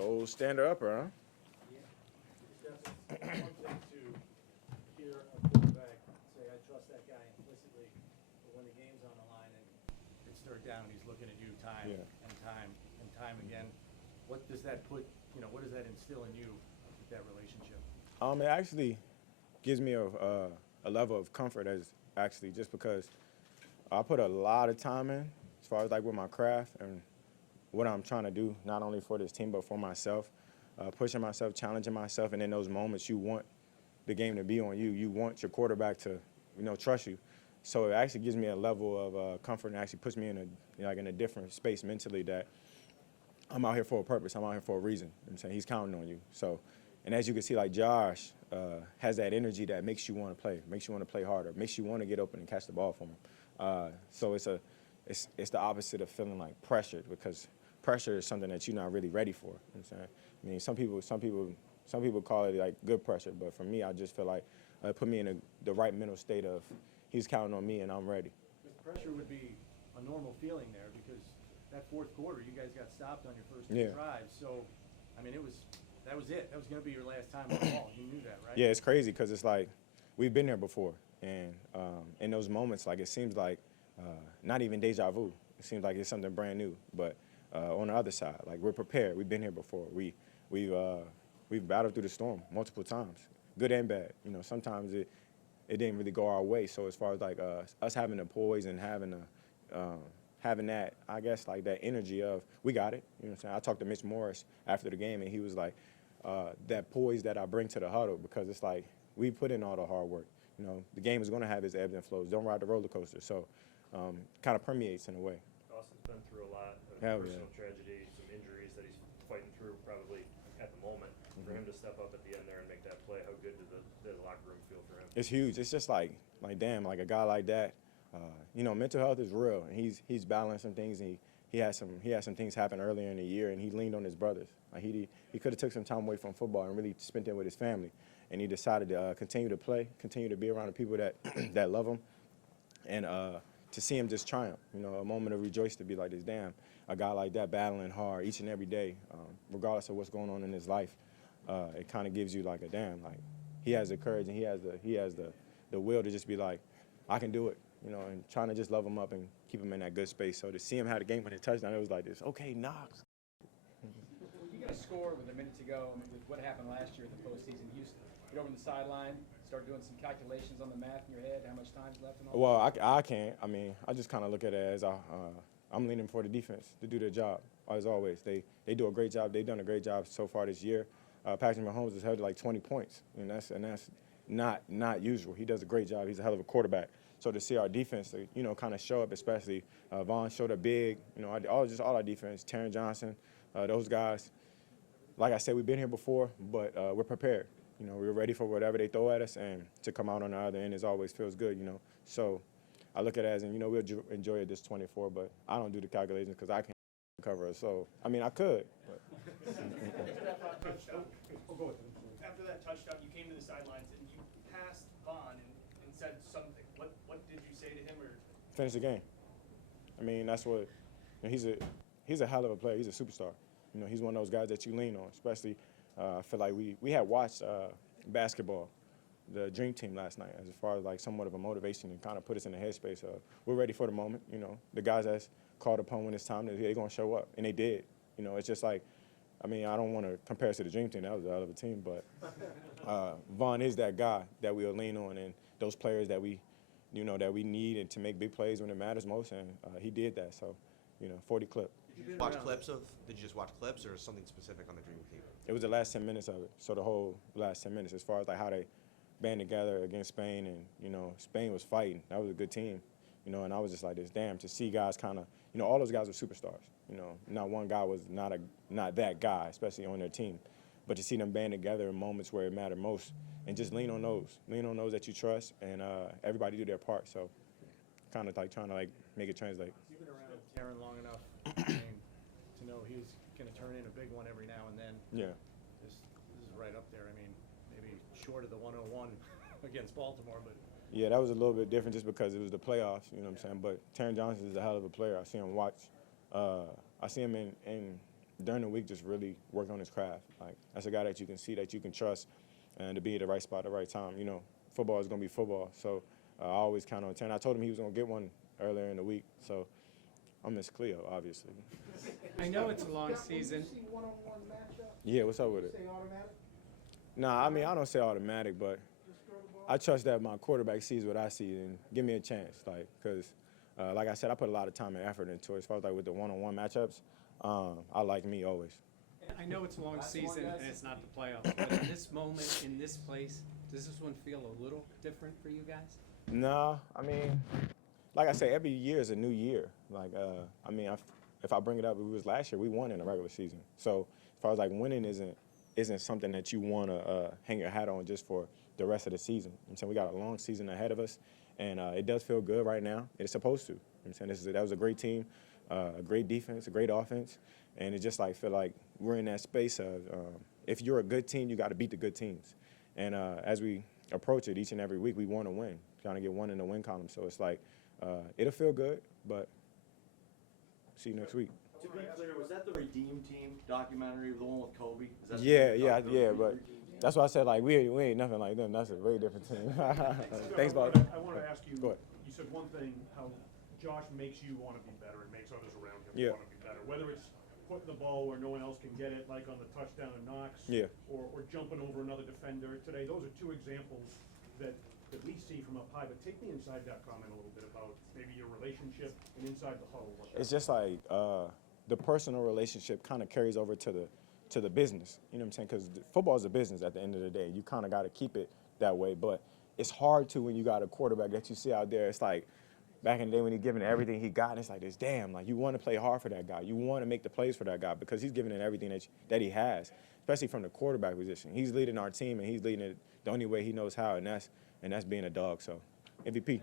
The old stand upper, huh? Yeah. It's one thing to hear a quarterback say, I trust that guy implicitly, but when the game's on the line and it's third down, he's looking at you time and time and time again. What does that put, what does that instill in you with that relationship? It actually gives me a level of comfort as actually just because I put a lot of time in as far as like with my craft and what I'm trying to do, not only for this team but for myself, pushing myself, challenging myself, and in those moments you want the game to be on you. You want your quarterback to, trust you. So it actually gives me a level of comfort and actually puts me in a different space mentally that I'm out here for a purpose. I'm out here for a reason. I'm saying he's counting on you. So, and as you can see, like Josh has that energy that makes you want to play, makes you want to play harder, makes you want to get open and catch the ball from him. So it's the opposite of feeling like pressured because pressure is something that you're not really ready for. You know what I'm saying? I mean, some people call it like good pressure, but for me, I just feel like it put me in the right mental state of he's counting on me and I'm ready. Because pressure would be a normal feeling there because that fourth quarter, you guys got stopped on your first two drives. So, I mean, that was it. That was going to be your last time on the ball. You knew that, right? Yeah, it's crazy because it's like we've been there before. And in those moments, like it seems like not even deja vu. It seems like it's something brand new. But on the other side, like we're prepared. We've been here before. We've battled through the storm multiple times, good and bad. Sometimes it didn't really go our way. So as far as like us having the poise and having that, I guess, like that energy of we got it. You know what I'm saying? I talked to Mitch Morris after the game, and he was like, that poise that I bring to the huddle because it's like we put in all the hard work. The game is going to have its ebbs and flows. Don't ride the roller coaster. So kind of permeates in a way. Dawson's been through a lot of Personal tragedy, some injuries that he's fighting through probably at the moment. For him to step up at the end there and make that play, how good did the locker room feel for him? It's huge. It's just like damn, like a guy like that. Mental health is real, and he's balancing things. And he had some things happen earlier in the year, and he leaned on his brothers. Like he could have took some time away from football and really spent it with his family, and he decided to continue to play, continue to be around the people that that love him, and to see him just triumph. A moment of rejoice to be like this. Damn, a guy like that battling hard each and every day, regardless of what's going on in his life. It kind of gives you like a damn, like he has the courage and he has the will to just be like, I can do it. And trying to just love him up and keep him in that good space. So to see him have the game-winning touchdown, it was like this. Okay, Knox. You got a score with a minute to go. I mean, with what happened last year in the postseason, you get over on the sideline, start doing some calculations on the math in your head, how much time's left and all that? Well, I can't. I mean, I just kind of look at it as I'm leaning for the defense to do their job, as always. They do a great job. They've done a great job so far this year. Patrick Mahomes has held like 20 points, and that's not usual. He does a great job. He's a hell of a quarterback. So to see our defense, kind of show up, especially Vaughn showed up big. All our defense, Taron Johnson, those guys. Like I said, we've been here before, but we're prepared. We're ready for whatever they throw at us, and to come out on the other end always feels good. So I look at it as, we'll enjoy it this 24, but I don't do the calculations because I can't cover it. So I mean, I could. But. After that touchdown, you came to the sidelines and you passed Vaughn and said something. What did you say to him? Or finish the game. I mean, that's what he's a hell of a player. He's a superstar. He's one of those guys that you lean on. Especially, I feel like we had watched basketball, the Dream Team last night, as far as like somewhat of a motivation and kind of put us in the headspace of we're ready for the moment. The guys that's called upon when it's time, they're gonna show up, and they did. It's just like. I mean, I don't want to compare us to the Dream Team. That was a hell of a team. But Vaughn is that guy that we'll lean on, and those players that we need and to make big plays when it matters most. And he did that. So, 40 clip. Did you just watch clips or something specific on the Dream Team? It was the last 10 minutes of it. So the whole last 10 minutes, as far as like how they band together against Spain, and Spain was fighting. That was a good team. And I was just like this, damn, to see guys kind of, all those guys were superstars. Not one guy was not that guy, especially on their team. But to see them band together in moments where it mattered most and just lean on those that you trust, and everybody do their part. So kind of like trying to like make it translate. You've been around Taron long enough to know he's going to turn in a big one every now and then. Yeah. This is right up there. I mean, maybe short of the 101 against Baltimore, but. Yeah, that was a little bit different just because it was the playoffs, what I'm saying. But Taron Johnson is a hell of a player. I see him in during the week just really work on his craft. Like, that's a guy that you can see, that you can trust, and to be at the right spot at the right time. You know, football is going to be football. So I always count on 10. I told him he was going to get one earlier in the week. So I miss Cleo, obviously. I know it's a long season. Yeah, what's up with it? Nah, I mean, I don't say automatic, but I trust that my quarterback sees what I see and give me a chance. Like, because, like I said, I put a lot of time and effort into it. As far as like with the one-on-one matchups, I like me always. I know it's a long season and it's not the playoffs, but in this moment, in this place, does this one feel a little different for you guys? Nah, I mean, like I say, every year is a new year. Like, I mean, if I bring it up, it was last year, we won in the regular season. So as far as like winning isn't something that you want to hang your hat on just for the rest of the season. I'm saying we got a long season ahead of us, and it does feel good right now. It's supposed to. I'm saying that was a great team, a great defense, a great offense, and it just like feel like we're in that space of if you're a good team, you got to beat the good teams. And as we approach it each and every week, we want to win, trying to get one in the win column. So it's like it'll feel good, but see you next week. To be clear, was that the Redeem Team documentary, the one with Kobe? Is that Yeah, but that's why I said like we ain't nothing like them. That's a very different team. Thanks, Bob. I want to ask you. Go ahead. You said one thing, how Josh makes you want to be better and makes others around him Yeah. want to be better. Whether it's putting the ball where no one else can get it, like on the touchdown in Knox, Yeah. or jumping over another defender today. Those are two examples that we see from up high. But take me inside that comment a little bit about maybe your relationship and inside the huddle. It's just like the personal relationship kind of carries over to the business. You know what I'm saying? Because football is a business at the end of the day. You kind of got to keep it that way. But it's hard to when you got a quarterback that you see out there. It's like back in the day when he's giving everything he got, and it's like this, damn, like you want to play hard for that guy. You want to make the plays for that guy because he's giving it everything that he has, especially from the quarterback position. He's leading our team, and he's leading it the only way he knows how, and that's being a dog. So MVP.